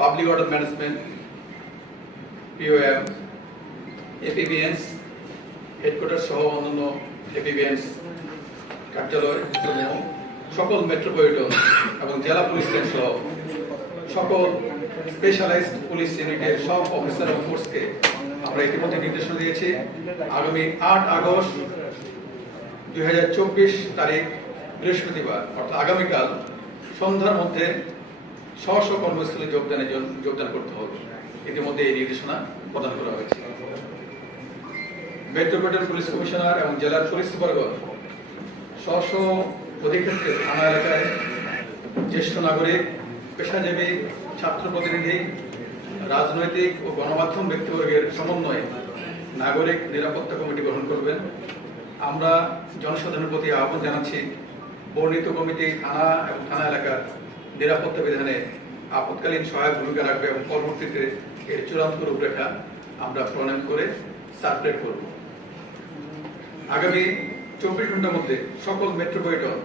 Public order management, POM, এপিবিএনস headquarter সহ অন্যান্য এপিবিএনস কার্যালয় সমূহ, সকল মেট্রোপলিটন এবং জেলা পুলিশ লাইন সহ সকল স্পেশালাইজড পুলিশ ইউনিটের সব অফিসার এবং ফোর্সকে আমরা ইতিমধ্যে নির্দেশনা দিয়েছি আগামী 8 আগস্ট 2024 তারিখ বৃহস্পতিবার অর্থাৎ আগামীকাল সন্ধ্যার মধ্যে স্ব কর্মস্থলে যোগদান করতে হবে। ইতিমধ্যে এই নির্দেশনা প্রদান করা হয়েছে। মেট্রোপলিটন পুলিশ কমিশনার এবং জেলার পুলিশ সুপারগণ স্ব অধিক্ষেত্রে থানা এলাকায় জ্যেষ্ঠ নাগরিক, পেশাজীবী, ছাত্র প্রতিনিধি, রাজনৈতিক ও গণমাধ্যম ব্যক্তিবর্গের সমন্বয়ে নাগরিক নিরাপত্তা কমিটি গঠন করবেন। আমরা জনসাধারণের প্রতি আহ্বান জানাচ্ছি, বর্ণিত কমিটি থানা এবং থানা এলাকার নিরাপত্তা বিধানে আপৎকালীন সহায়ক ভূমিকা রাখবে এবং পরবর্তীতে এর চূড়ান্ত রূপরেখা আমরা প্রণয়ন করে সার্কুলেট করব। আগামী 24 ঘন্টার মধ্যে সকল মেট্রোপলিটন,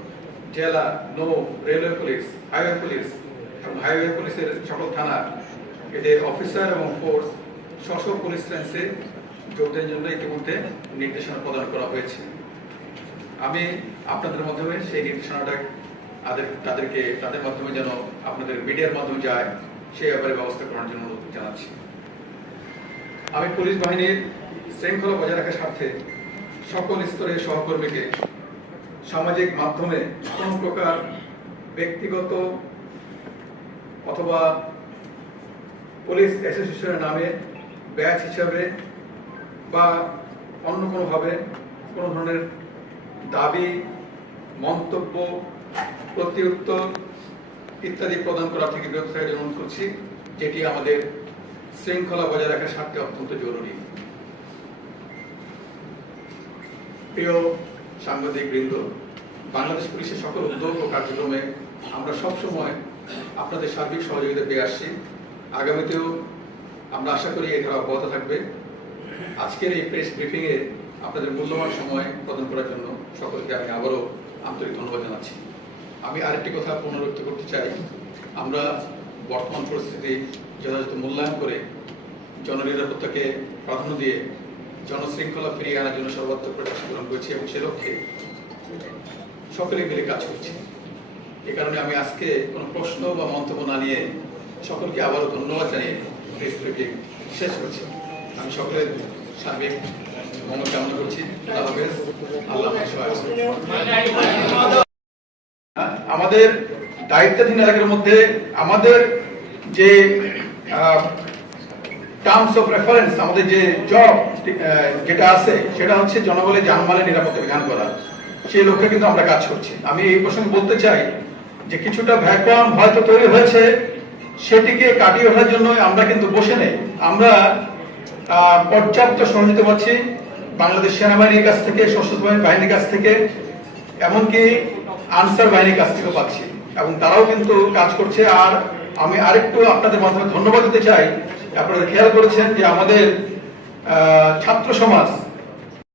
জেলা, নৌ, রেলওয়ে পুলিশ, হাইওয়ে পুলিশ এবং হাইওয়ে পুলিশের সকল থানা এদের অফিসার এবং ফোর্স স্ব পুলিশ লাইন্সে যোগদানের জন্য ইতিমধ্যে নির্দেশনা প্রদান করা হয়েছে। আমি আপনাদের মাধ্যমে সেই নির্দেশনাটা তাদের মাধ্যমে যেন আপনাদের মিডিয়ার মাধ্যমে যায় সেই ব্যাপারে ব্যবস্থা করার জন্য অনুরোধ জানাচ্ছি। আমি পুলিশ বাহিনীর শৃঙ্খলা বজায় রাখার স্বার্থে সকল স্তরের সহকর্মীকে সামাজিক মাধ্যমে কোন প্রকার ব্যক্তিগত অথবা পুলিশ অ্যাসোসিয়েশনের নামে ব্যাচ হিসাবে বা অন্য কোনোভাবে কোনো ধরনের দাবি, মন্তব্য, প্রত্যুত্তর ইত্যাদি প্রদান করা থেকে বিরত থাকার জন্য অনুরোধ করছি, যেটি আমাদের শৃঙ্খলা বজায় রাখার স্বার্থে অত্যন্ত জরুরি। প্রিয় সাংবাদিক বৃন্দ, বাংলাদেশ পুলিশের সকল উদ্যোগ ও কার্যক্রমে আমরা সবসময় আপনাদের সার্বিক সহযোগিতা পেয়ে আসছি। আগামীতেও আমরা আশা করি এই ধারা অব্যাহত থাকবে। আজকের এই প্রেস ব্রিফিং এ আপনাদের মূল্যবান সময় প্রদান করার জন্য সকলকে আমি আবারও আন্তরিক ধন্যবাদ জানাচ্ছি। আমি আরেকটি কথা পুনরুক্ত করতে চাই, আমরা বর্তমান পরিস্থিতি যথাযথ মূল্যায়ন করে জননিরাপত্তাকে প্রাধান্য দিয়ে জনশৃঙ্খলা ফিরিয়ে আনার জন্য সর্বাত্মক প্রচেষ্টা গ্রহণ করেছি এবং সে লক্ষ্যে সকলে মিলে কাজ করছি। এ কারণে আমি আজকে কোনো প্রশ্ন বা মন্তব্য না নিয়ে সকলকে আবারও ধন্যবাদ জানিয়ে প্রেস ব্রিফিং শেষ করছি। আমি সকলের সার্বিক মঙ্গল কামনা করছি। আল্লাহ আমাদের দায়িত্বাধীন এলাকার মধ্যে আমাদের যে টার্মস অফ রেফারেন্স, আমাদের যে জব যেটা আছে সেটা হচ্ছে জনগণের জানমালের নিরাপত্তা বিধান করা। সেই লক্ষ্যে কিন্তু আমরা কাজ করছি। আমি এই প্রসঙ্গে বলতে চাই যে কিছুটা ভ্যাকুয়াম হয়তো তৈরি হয়েছে, সেটিকে কাটিয়ে ওঠার জন্য আমরা কিন্তু বসে নেই। আমরা পর্যাপ্ত সহযোগিতা পাচ্ছি বাংলাদেশ সেনাবাহিনীর কাছ থেকে, সশস্ত্র বাহিনীর কাছ থেকে, এমনকি আনসার বাহিনীর কাছ থেকেও পাচ্ছি এবং তারাও কিন্তু কাজ করছে। আর আমি আরেকটু আপনাদের মাধ্যমে ধন্যবাদ দিতে চাই, আপনারা খেয়াল করেছেন যে আমাদের ছাত্র সমাজ